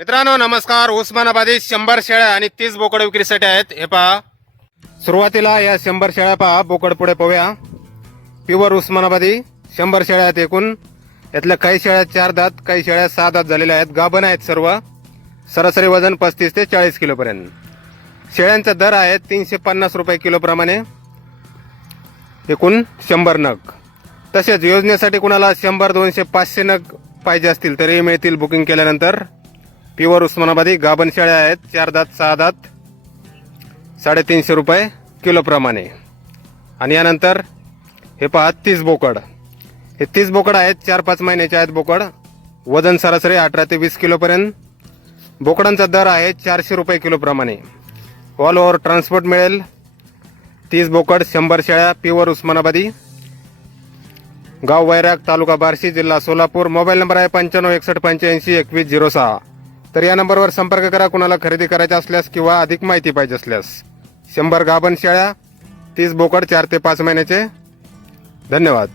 मित्रांनो नमस्कार. उस्मानाबादी शंभर शेळ्या आणि तीस बोकड विक्रीसाठी आहेत. हे पहा. सुरुवातीला या शंभर शेळ्या पहा. बोकड पुढे पाहूया. प्युअर उस्मानाबादी. शंभर शेळ्या आहेत एकूण. यातल्या काही शेळ्या चार दात काही शेळ्या सहा दात झालेल्या आहेत. गाभण आहेत सर्व. सरासरी वजन पस्तीस ते चाळीस किलोपर्यंत शेळ्यांचा दर आहे तीनशे पन्नास रुपये किलोप्रमाणे एकूण शंभर नग. तसेच योजनेसाठी कुणाला शंभर दोनशे पाचशे नग पाहिजे असतील तरी मिळतील बुकिंग केल्यानंतर. प्युअर उस्मानाबादी गाभण शेळ्या आहेत. चार दात सहा दात साडेतीनशे रुपये किलोप्रमाणे आणि यानंतर हे पहा तीस बोकड. हे तीस बोकड आहेत चार पाच महिन्याचे आहेत बोकड. वजन सरासरी अठरा ते वीस किलोपर्यंत. बोकडांचा दर आहे चारशे रुपये किलोप्रमाणे ऑल ओव्हर ट्रान्सपोर्ट मिळेल. तीस बोकड शंभर शेळ्या प्युअर उस्मानाबादी. गाव वैराग तालुका बार्शी जिल्हा सोलापूर. मोबाईल नंबर आहे पंच्याण्णव एकसष्ट पंच्याऐंशी एकवीस झिरो सहा. तर या नंबरवर संपर्क करा कुणाला खरेदी करायचा असल्यास किंवा अधिक माहिती पाहिजे असल्यास. शंभर गाभण शेळ्या तीस बोकड चार ते पाच महिन्याचे. धन्यवाद.